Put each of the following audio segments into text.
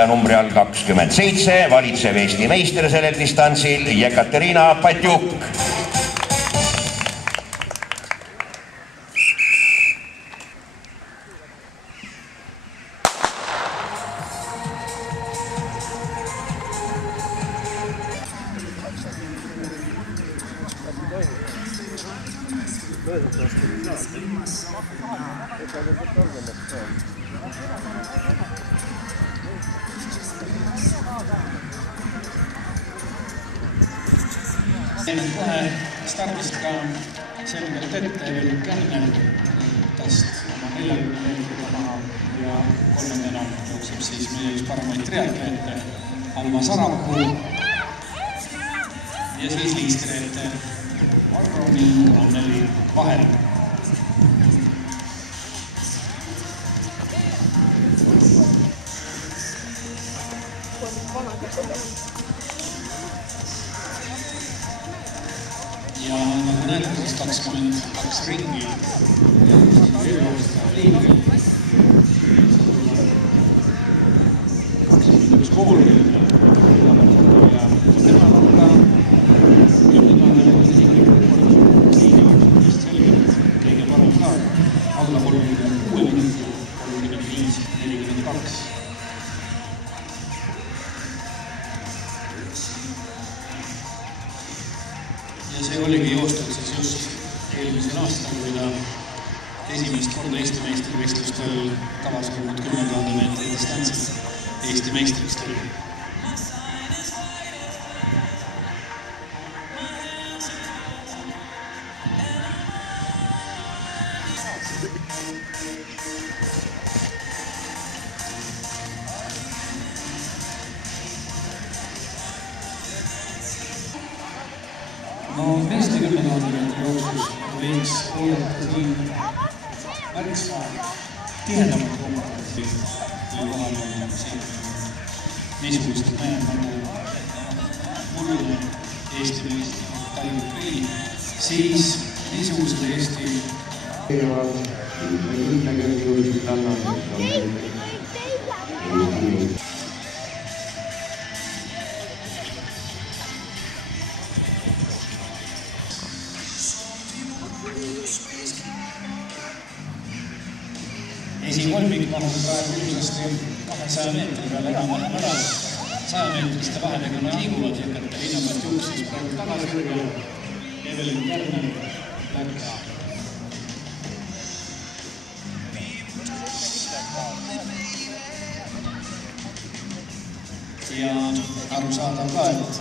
Ja numbri all 27 valitsev Eesti meister sellel distantsil Jekaterina Patjuk. Kohe stardist ka selgelt ette Evelin Kärner, tast oma 40 meetriga maha ja kolmandana jookseb siis meie üks paremaid triatleete Alma Sarapuu ja siis liiskreete Arroni Anneli Vahel. Ja nagu näete, siis 22 ringi liigri. Üks koolmine ja tema on ka 10 selgelt kõige parem ka. Alla 36 minuti, 35, 42. Ja see oligi joostud siis just eelmisel aastal, kui ta esimest korda Eesti meistrivõistlustel tavas olnud 10 000 meetri distantsil Eesti meistriks tuli. No meeste 10 000 meetri jooksus võiks oodata nii märksa tihedamat konkurentsi, kui kohal on siin niisugused mehed nagu mulle Eesti meistri Talju Krei, siis niisugused Eesti Esikolmik mahub praegu ilusasti 200 meetri peale enam-vähem ära. 100 meetriste vahelega nad liiguvad ja Jekaterina Patjuk siis praegu tagasi ja Evelin Kärner läks. Ja arusaadav ka, et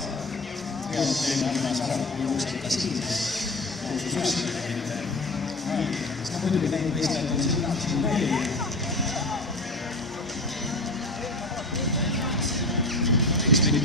triatleen Alma Sarapuu jookseb ka siis jooksusussi, mitte no muidugi neid võistlejad on siin veel. Eks mingi